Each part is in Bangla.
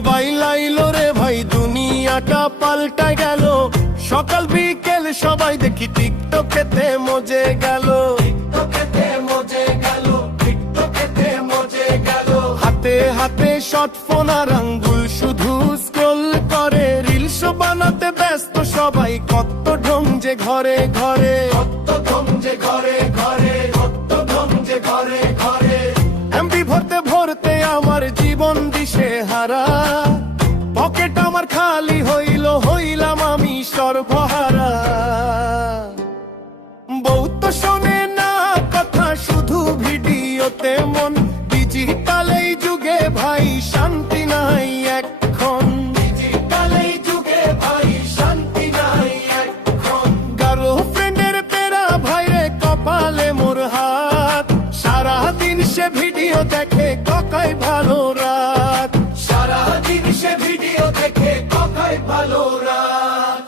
মোবাইল আইলো রে ভাই, দুনিয়াটা পাল্টা গেল। সকাল বিকেল সবাই দেখি টিকটকেতে মজে গেল, টিকটকেতে মজে গেল, টিকটকেতে মজে গেল। হাতে হাতে শর্ট ফোন আর আঙ্গুল শুধু স্ক্রল করে, রিলস বানাতে ব্যস্ত সবাই। কত ঢং যে ঘরে ঘরে, কত ঢং যে ঘরে ঘরে, কত ঢং যে ঘরে ঘরে। এমবি ভরতে ভরতে আমার জীবন দিশে হারা, পকেট আমার খালি হইলাম আমি সর্বহারা। বউ তো শোনে না কথা, শুধু ভিডিওতে মন। ডিজিটাল এই যুগে ভাই শান্তি নাই এখন, ডিজিটাল এই যুগে ভাই শান্তি নাই এখন। গার্লফ্রেন্ডের পেরা ভাইরে কপালে মোর হাত, সারাদিন সে ভিডিও দেখে ককাই ভালো রাত, সারাদিন সে ভিডিও দেখে ককাই ভালো রাত।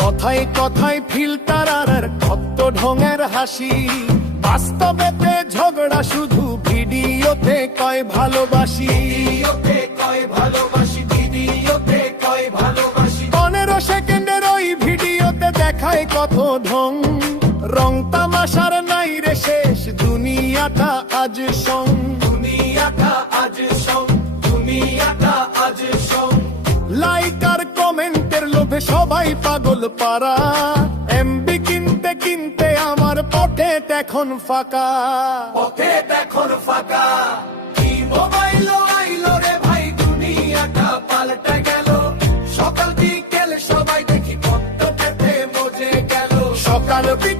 কথায় কথায় ফিল্টার আর কত ঢঙের হাসি, বাস্তবেতে ঝগড়া শুধু ভিডিওতে কয় ভালোবাসি, ভিডিওতে কয় ভালোবাসি, ভিডিওতে কয় ভালোবাসি। 15 সেকেন্ডের ওই ভিডিওতে দেখায় কত ঢং, রং তামাশার নাই রে শেষ। দুনিয়াটা আজ সং, দুনিয়াটা আজ সং, দুনিয়াটা আজ সং। লাইক আর কমেন্টের লোভে সবাই পাগল পারা, এমবি কিনতে কিনতে আমার পকেট এখন ফাঁকা, পকেট এখন ফাঁকা। কি মোবাইল আইলো রে ভাই, দুনিয়াটা পাল্টে গেল। সকাল বিকেল সবাই দেখি টিকটকেতে মজে গেল, সকাল বিকেল